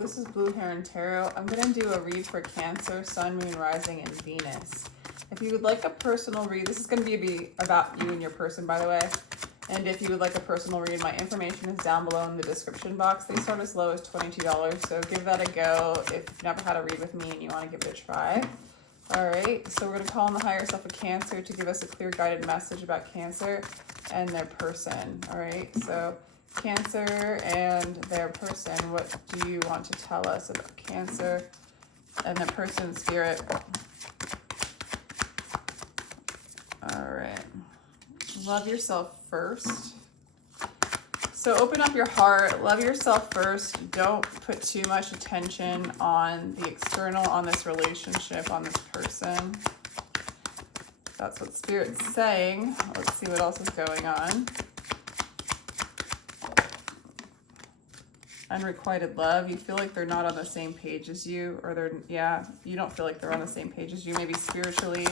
this is Blue Heron Tarot. I'm going to do a read for Cancer, Sun, Moon, Rising, and Venus. If you would like a personal read, this is going to be about you and your person, by the way. And if you would like a personal read, my information is down below in the description box. They start as low as $22, so give that a go if you've never had a read with me and you want to give it a try. All right, so we're going to call on the higher self of Cancer to give us a clear guided message about Cancer and their person. All right, so Cancer and their person, what do you want to tell us about Cancer and the person, Spirit? All right. Love yourself first. So open up your heart, love yourself first. Don't put too much attention on the external, on this relationship, on this person. That's what Spirit's saying. Let's see what else is going on. Unrequited love. You feel like they're not on the same page as you, or they're, yeah, you don't feel like they're on the same page as you, maybe spiritually.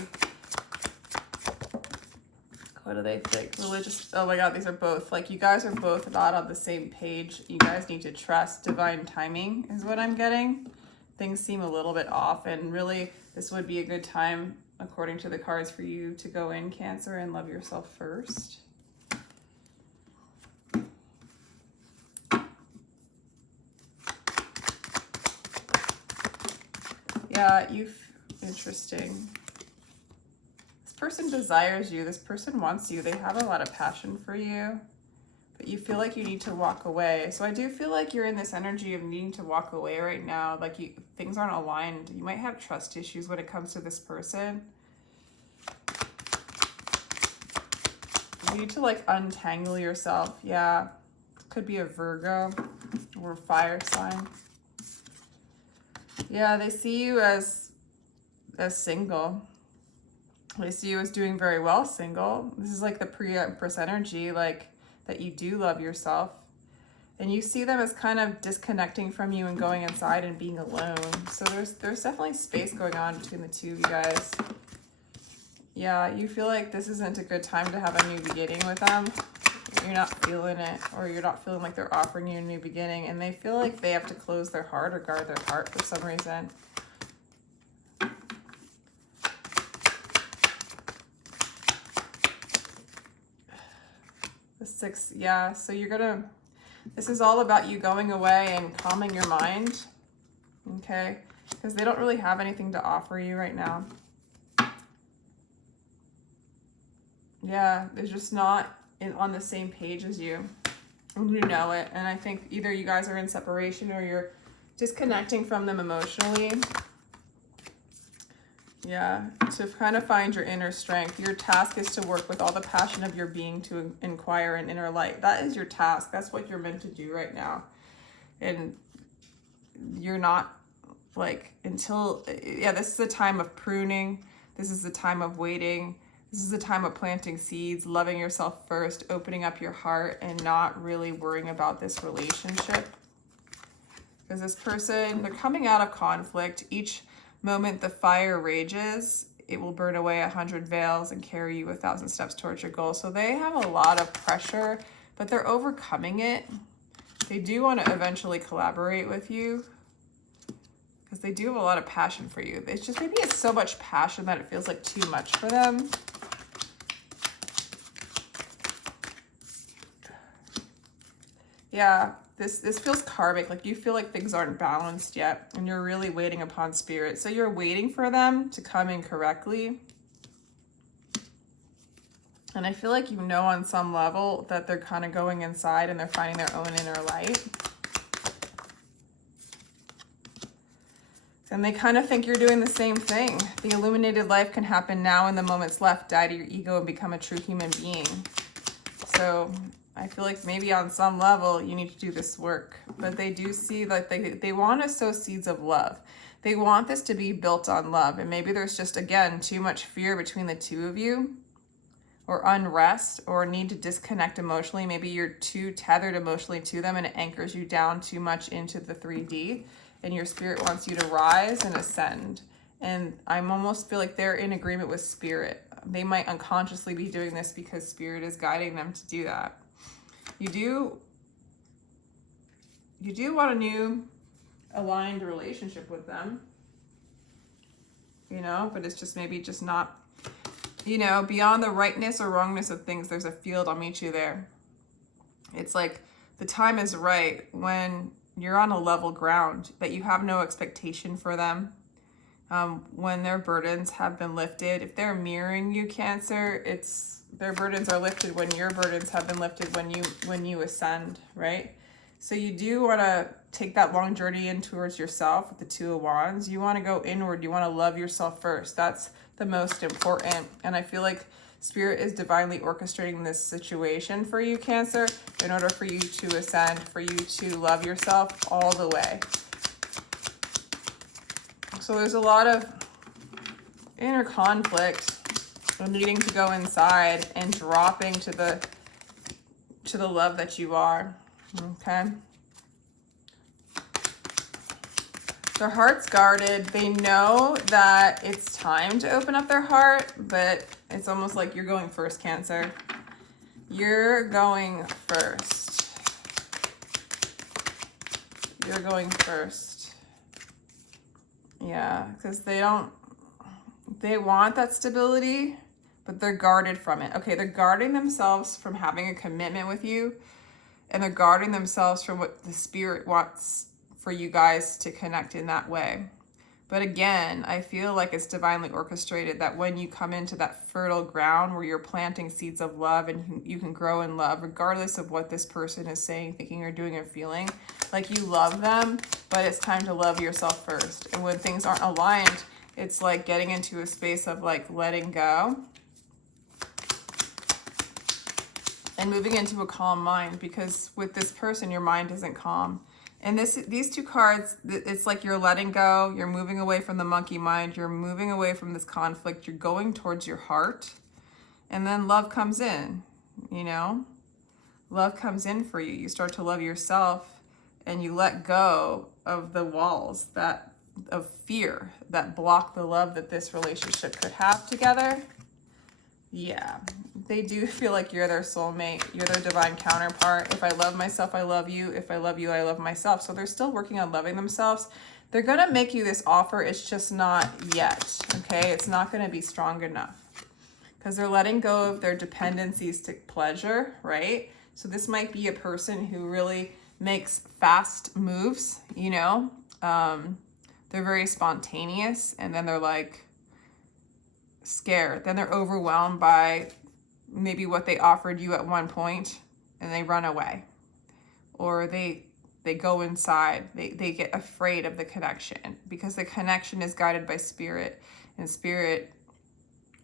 What do they think? Religious. Oh my God, these are both. Like, you guys are both not on the same page. You guys need to trust divine timing is what I'm getting. Things seem a little bit off, and really this would be a good time, according to the cards, for you to go in, Cancer, and love yourself first. Yeah, interesting. Person desires you. This person wants you. They have a lot of passion for you, but you feel like you need to walk away. So I do feel like you're in this energy of needing to walk away right now. Like things aren't aligned. You might have trust issues when it comes to this person. You need to like untangle yourself. Yeah, could be a Virgo or a fire sign. Yeah, they see you as single. They see you as doing very well single. This is like the pre-Empress energy, like that you do love yourself. And you see them as kind of disconnecting from you and going inside and being alone. So there's definitely space going on between the two of you guys. Yeah, you feel like this isn't a good time to have a new beginning with them. You're not feeling it, or you're not feeling like they're offering you a new beginning. And they feel like they have to close their heart or guard their heart for some reason. Six, yeah, so this is all about you going away and calming your mind, okay? Because they don't really have anything to offer you right now. Yeah, they're just not on the same page as you, and you know it. And I think either you guys are in separation or you're disconnecting from them emotionally. Yeah, to kind of find your inner strength. Your task is to work with all the passion of your being to inquire an inner light. That is your task. That's what you're meant to do right now. And you're not like until, yeah, this is a time of pruning. This is a time of waiting. This is a time of planting seeds, loving yourself first, opening up your heart, and not really worrying about this relationship. Because this person, they're coming out of conflict. Each moment the fire rages, it will burn away 100 veils and carry you 1,000 steps towards your goal. So they have a lot of pressure, but they're overcoming it. They do want to eventually collaborate with you because they do have a lot of passion for you. It's just maybe it's so much passion that it feels like too much for them. Yeah. This feels karmic, like you feel like things aren't balanced yet and you're really waiting upon Spirit. So you're waiting for them to come in correctly. And I feel like you know on some level that they're kind of going inside and they're finding their own inner light. And they kind of think you're doing the same thing. The illuminated life can happen now in the moments left. Die to your ego and become a true human being. So I feel like maybe on some level you need to do this work, but they do see like they want to sow seeds of love. They want this to be built on love. And maybe there's just, again, too much fear between the two of you, or unrest, or need to disconnect emotionally. Maybe you're too tethered emotionally to them and it anchors you down too much into the 3D, and your Spirit wants you to rise and ascend. And I almost feel like they're in agreement with Spirit. They might unconsciously be doing this because Spirit is guiding them to do that. You do want a new aligned relationship with them, you know, but it's just maybe just not, you know, beyond the rightness or wrongness of things, there's a field. I'll meet you there. It's like the time is right when you're on a level ground, that you have no expectation for them. When their burdens have been lifted, if they're mirroring you, Cancer, it's their burdens are lifted when your burdens have been lifted when you ascend, right? So you do want to take that long journey in towards yourself with the Two of Wands. You want to go inward. You want to love yourself first. That's the most important. And I feel like Spirit is divinely orchestrating this situation for you, Cancer, in order for you to ascend, for you to love yourself all the way. So there's a lot of inner conflict and needing to go inside and dropping to the love that you are. Okay. Their heart's guarded. They know that it's time to open up their heart, but it's almost like you're going first, Cancer. You're going first. You're going first. Yeah, because they want that stability, but they're guarded from it. Okay, they're guarding themselves from having a commitment with you, and they're guarding themselves from what the Spirit wants for you guys to connect in that way. But again, I feel like it's divinely orchestrated that when you come into that fertile ground where you're planting seeds of love and you can grow in love, regardless of what this person is saying, thinking, or doing, or feeling, like you love them, but it's time to love yourself first. And when things aren't aligned, it's like getting into a space of like letting go and moving into a calm mind, because with this person, your mind isn't calm. And these two cards, it's like you're letting go, you're moving away from the monkey mind, you're moving away from this conflict, you're going towards your heart, and then love comes in, you know? Love comes in for you. You start to love yourself, and you let go of the walls of fear that block the love that this relationship could have together. Yeah, they do feel like you're their soulmate. You're their divine counterpart. If I love myself, I love you. If I love you, I love myself. So they're still working on loving themselves. They're going to make you this offer. It's just not yet, okay? It's not going to be strong enough because they're letting go of their dependencies to pleasure, right? So this might be a person who really makes fast moves, you know? They're very spontaneous, and then they're like, scared, then they're overwhelmed by maybe what they offered you at one point, and they run away, or they go inside. They get afraid of the connection, because the connection is guided by Spirit, and Spirit,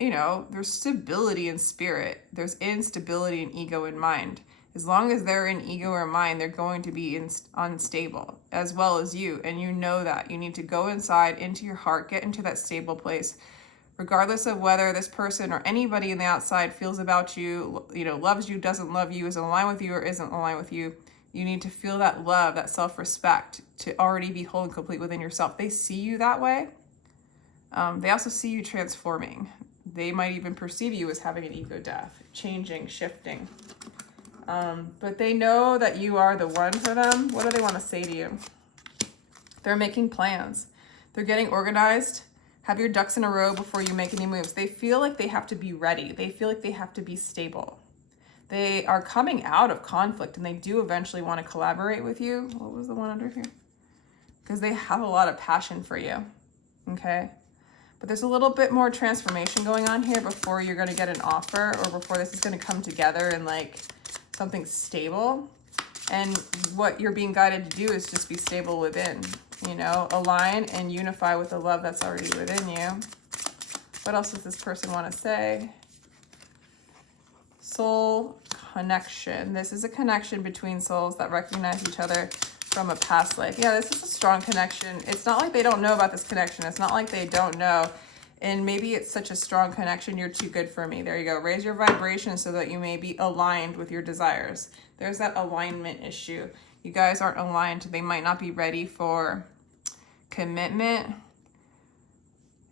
you know, there's stability in Spirit, there's instability in ego and mind. As long as they're in ego or mind, they're going to be unstable, as well as you, and you know that. You need to go inside into your heart, get into that stable place. Regardless of whether this person or anybody in the outside feels about you, you know, loves you, doesn't love you, is in line with you, or isn't in line with you, you need to feel that love, that self-respect to already be whole and complete within yourself. They see you that way. They also see you transforming. They might even perceive you as having an ego death, changing, shifting. But they know that you are the one for them. What do they want to say to you? They're making plans. They're getting organized. Have your ducks in a row before you make any moves. They feel like they have to be ready. They feel like they have to be stable. They are coming out of conflict, and they do eventually want to collaborate with you. What was the one under here? Because they have a lot of passion for you, okay? But there's a little bit more transformation going on here before you're going to get an offer, or before this is going to come together in like something stable. And what you're being guided to do is just be stable within. You know, align and unify with the love that's already within you. What else does this person want to say? Soul connection. This is a connection between souls that recognize each other from a past life. Yeah, this is a strong connection. It's not like they don't know about this connection. It's not like they don't know. And maybe it's such a strong connection, you're too good for me. There you go. Raise your vibration so that you may be aligned with your desires. There's that alignment issue. You guys aren't aligned. They might not be ready for commitment.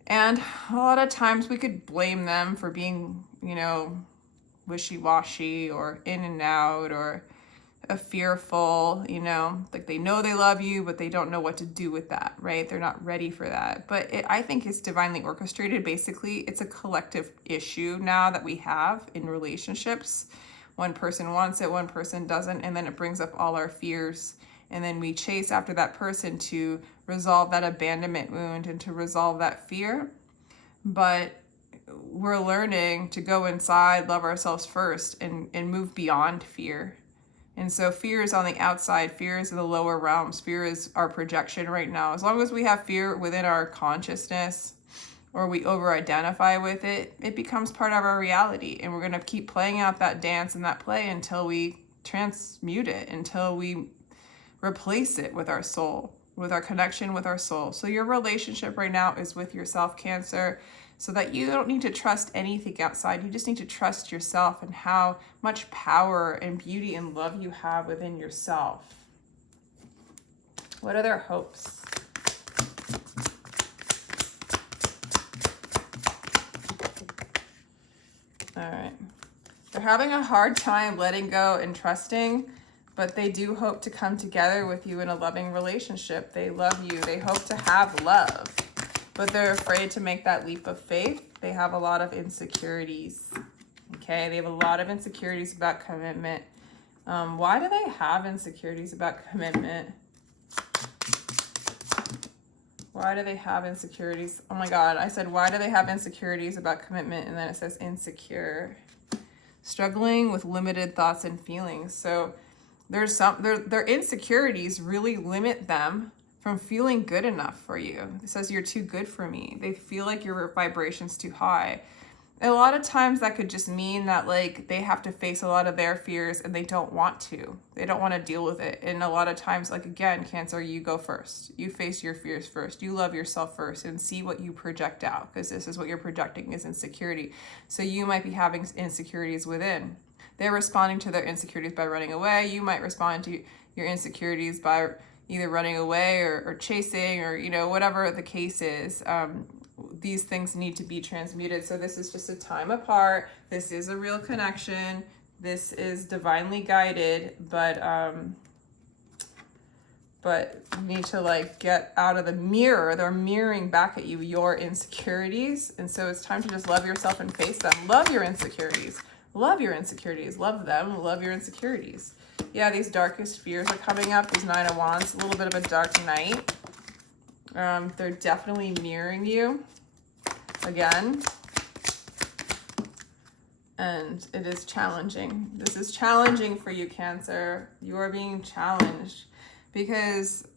And a lot of times we could blame them for being, you know, wishy-washy or in and out, or a fearful, you know, like they know they love you, but they don't know what to do with that, right? They're not ready for that. But I think it's divinely orchestrated. Basically, it's a collective issue now that we have in relationships. One person wants it, one person doesn't, and then it brings up all our fears. And then we chase after that person to resolve that abandonment wound and to resolve that fear. But we're learning to go inside, love ourselves first, and move beyond fear. And so fear is on the outside, fear is in the lower realms, fear is our projection right now. As long as we have fear within our consciousness or we over-identify with it, it becomes part of our reality. And we're going to keep playing out that dance and that play until we transmute it, until we replace it with our soul, with our connection with our soul. So your relationship right now is with yourself, Cancer, so that you don't need to trust anything outside. You just need to trust yourself and how much power and beauty and love you have within yourself. What are their hopes? All right. They're having a hard time letting go and trusting, but they do hope to come together with you in a loving relationship. They love you. They hope to have love, but they're afraid to make that leap of faith. They have a lot of insecurities. Okay, they have a lot of insecurities about commitment. Why do they have insecurities about commitment? Why do they have insecurities? Oh my God, I said, why do they have insecurities about commitment? And then it says insecure. Struggling with limited thoughts and feelings. So there's their insecurities really limit them from feeling good enough for you. It says you're too good for me. They feel like your vibration's too high. And a lot of times that could just mean that like they have to face a lot of their fears and they don't want to. They don't want to deal with it. And a lot of times, like again, Cancer, you go first. You face your fears first. You love yourself first and see what you project out, because this is what you're projecting is insecurity. So you might be having insecurities within. They're responding to their insecurities by running away. You might respond to your insecurities by either running away or chasing, or, you know, whatever the case is. These things need to be transmuted. So this is just a time apart. This is a real connection. This is divinely guided, but you need to like get out of the mirror. They're mirroring back at you your insecurities. And so it's time to just love yourself and face them. Love your insecurities. Love your insecurities. Love them. Love your insecurities. Yeah, these darkest fears are coming up. These 9 of Wands, a little bit of a dark night. They're definitely mirroring you again. And it is challenging. This is challenging for you, Cancer. You are being challenged because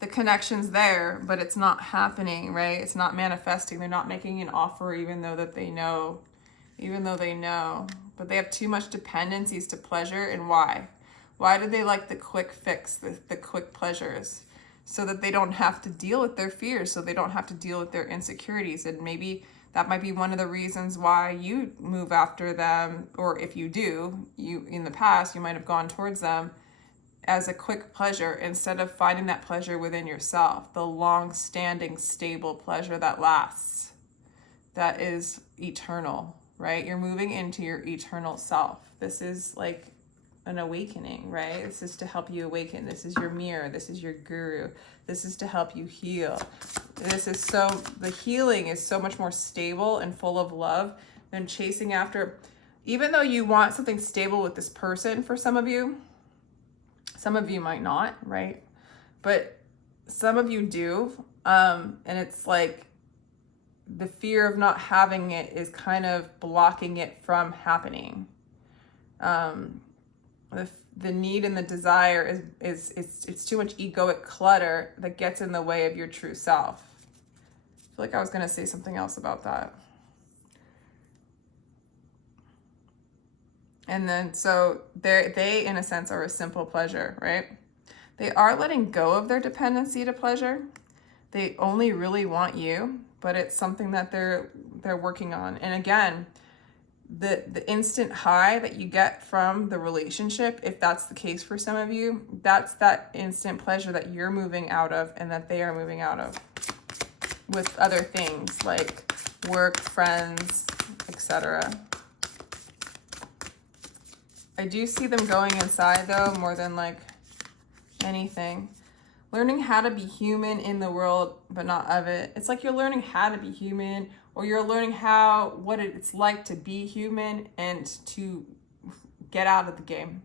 the connection's there, but it's not happening, right? It's not manifesting. They're not making an offer even though they know. But they have too much dependencies to pleasure. And why? Why do they like the quick fix, the quick pleasures? So that they don't have to deal with their fears, so they don't have to deal with their insecurities. And maybe that might be one of the reasons why you move after them, or if you do, you in the past, you might have gone towards them as a quick pleasure instead of finding that pleasure within yourself, the long-standing, stable pleasure that lasts, that is eternal, right? You're moving into your eternal self. This is like an awakening, right? This is to help you awaken. This is your mirror. This is your guru. This is to help you heal. The healing is so much more stable and full of love than chasing after, even though you want something stable with this person. For some of you might not, right? But some of you do. And it's like the fear of not having it is kind of blocking it from happening. The need and the desire it's too much egoic clutter that gets in the way of your true self. I feel like I was going to say something else about that. And then, so they in a sense are a simple pleasure, right? They are letting go of their dependency to pleasure. They only really want you, but it's something that they're working on. And again, the instant high that you get from the relationship, if that's the case for some of you, that's that instant pleasure that you're moving out of and that they are moving out of with other things like work, friends, etc. I do see them going inside though, more than like anything. Learning how to be human in the world, but not of it. It's like you're learning how to be human, or you're learning what it's like to be human and to get out of the game.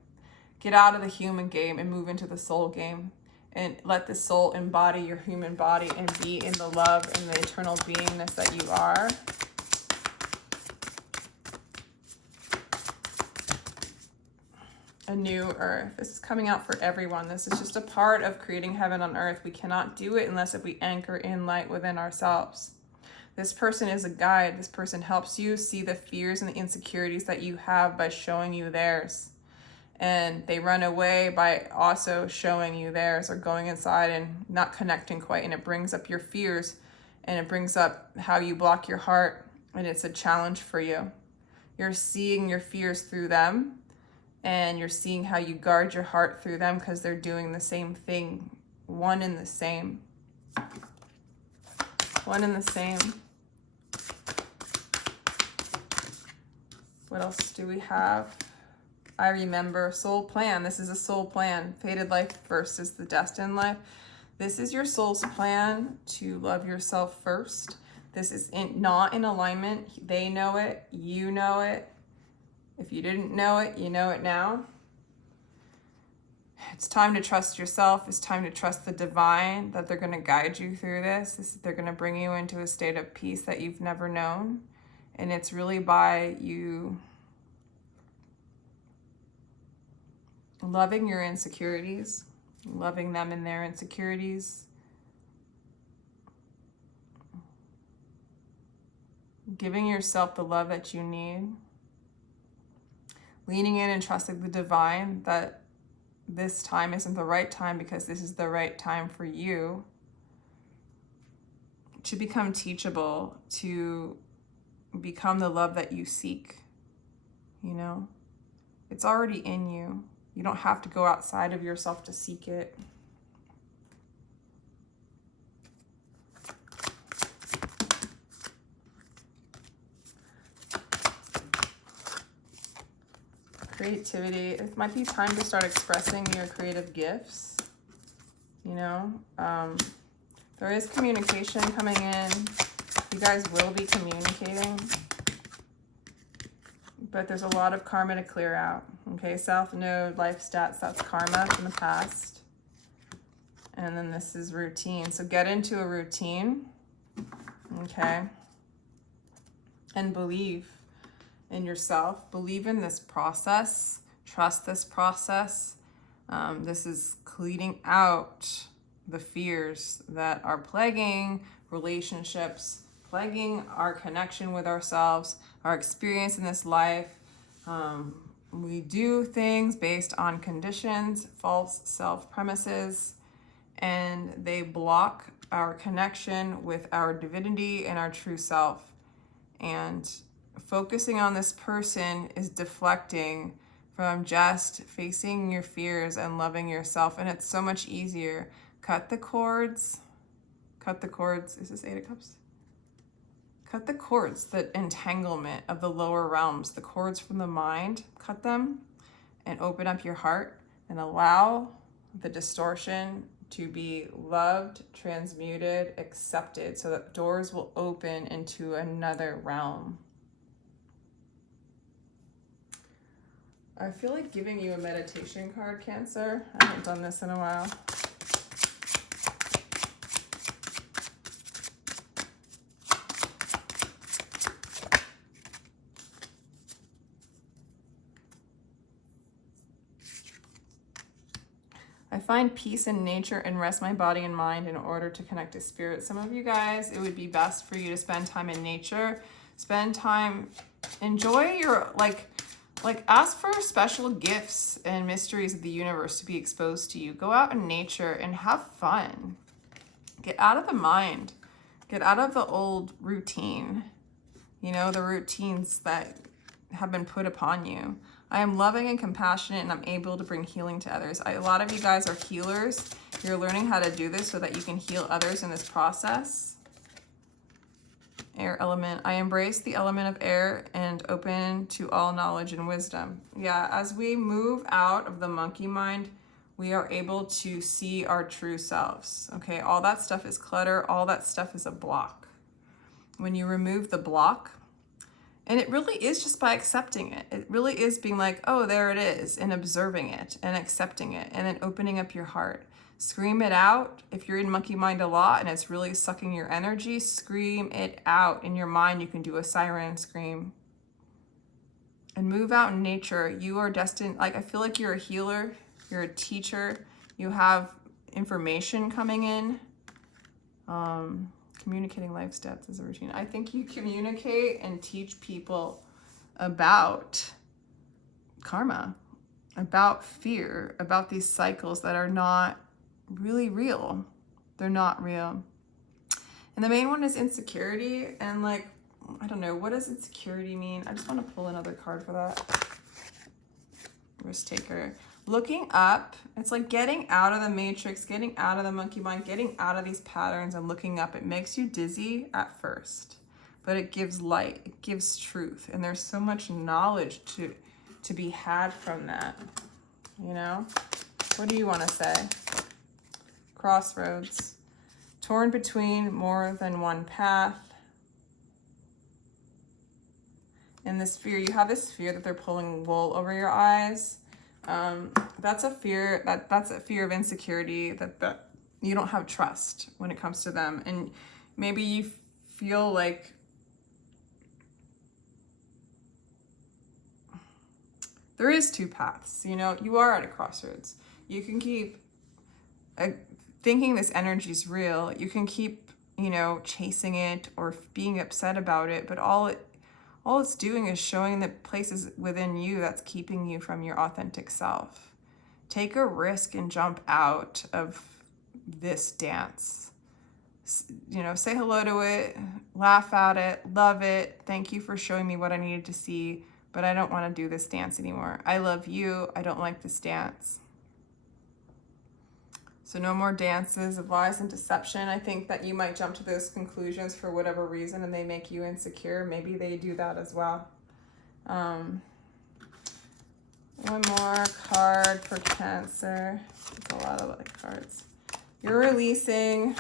Get out of the human game and move into the soul game. And let the soul embody your human body and be in the love and the eternal beingness that you are. A new earth. This is coming out for everyone. This is just a part of creating heaven on earth. We cannot do it unless if we anchor in light within ourselves. This person is a guide. This person helps you see the fears and the insecurities that you have by showing you theirs. And they run away by also showing you theirs, or going inside and not connecting quite. And it brings up your fears, and it brings up how you block your heart. And it's a challenge for you. You're seeing your fears through them. And you're seeing how you guard your heart through them, because they're doing the same thing. One and the same. One and the same. What else do we have? I remember soul plan. This is a soul plan. Fated life versus the destined life. This is your soul's plan to love yourself first. This is not in alignment. They know it. You know it. If you didn't know it, you know it now. It's time to trust yourself. It's time to trust the divine, that they're going to guide you through this. They're going to bring you into a state of peace that you've never known. And it's really by you loving your insecurities, loving them in their insecurities, giving yourself the love that you need, leaning in and trusting the divine that this time isn't the right time, because this is the right time for you to become teachable, to become the love that you seek. You know, it's already in you. You don't have to go outside of yourself to seek it. Creativity. It might be time to start expressing your creative gifts. You know, there is communication coming in. You guys will be communicating. But there's a lot of karma to clear out. Okay, South Node, life stats, that's karma from the past. And then this is routine. So get into a routine. Okay. And believe in yourself. Believe in this process. Trust this process. This is cleaning out the fears that are plaguing relationships, plaguing our connection with ourselves, our experience in this life. We do things based on conditions, false self-premises, and they block our connection with our divinity and our true self. And focusing on this person is deflecting from just facing your fears and loving yourself. And it's so much easier. Cut the cords. Cut the cords. Is this Eight of Cups? Cut the cords, the entanglement of the lower realms, the cords from the mind. Cut them and open up your heart and allow the distortion to be loved, transmuted, accepted, so that doors will open into another realm. I feel like giving you a meditation card, Cancer. I haven't done this in a while. I find peace in nature and rest my body and mind in order to connect to spirit. Some of you guys, it would be best for you to spend time in nature. Spend time, enjoy your, like ask for special gifts and mysteries of the universe to be exposed to you. Go out in nature and have fun. Get out of the mind. Get out of the old routine. You know, the routines that have been put upon you. I am loving and compassionate, and I'm able to bring healing to others. A lot of you guys are healers. You're learning how to do this so that you can heal others in this process. Air element. I embrace the element of air and open to all knowledge and wisdom. Yeah, as we move out of the monkey mind, we are able to see our true selves. Okay, all that stuff is clutter. All that stuff is a block. When you remove the block, and it really is just by accepting it. It really is being like, oh, there it is, and observing it and accepting it, and then opening up your heart. Scream it out. If you're in monkey mind a lot and it's really sucking your energy, scream it out. In your mind, you can do a siren scream. And move out in nature. You are destined, like, I feel like you're a healer, you're a teacher, you have information coming in. Communicating life stats is a routine. I think you communicate and teach people about karma, about fear, about these cycles that are not really real. They're not real. And the main one is insecurity. And like, I don't know, what does insecurity mean? I just want to pull another card for that. Risk taker. Looking up, it's like getting out of the matrix, getting out of the monkey mind, getting out of these patterns and looking up. It makes you dizzy at first, but it gives light, it gives truth. And there's so much knowledge to be had from that, you know? What do you want to say? Crossroads. Torn between more than one path. And this fear, you have this fear that they're pulling wool over your eyes. That's a fear, that's a fear of insecurity, that you don't have trust when it comes to them. And maybe you feel like there is two paths, you know, you are at a crossroads. You can keep thinking this energy is real. You can keep, you know, chasing it or being upset about it, but all it's doing is showing the places within you that's keeping you from your authentic self. Take a risk and jump out of this dance. You know, say hello to it, laugh at it, love it. Thank you for showing me what I needed to see, but I don't want to do this dance anymore. I love you. I don't like this dance. So no more dances of lies and deception. I think that you might jump to those conclusions for whatever reason and they make you insecure. Maybe they do that as well. One more card for Cancer. There's a lot of like cards. You're releasing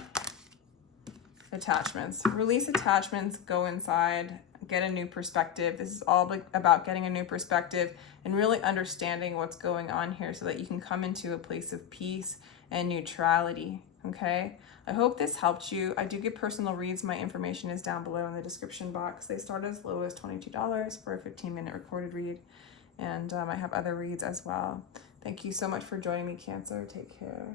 attachments. Release attachments, go inside, get a new perspective. This is all about getting a new perspective and really understanding what's going on here so that you can come into a place of peace and neutrality, okay? I hope this helped you. I do give personal reads. My information is down below in the description box. They start as low as $22 for a 15-minute recorded read, and I have other reads as well. Thank you so much for joining me, Cancer. Take care.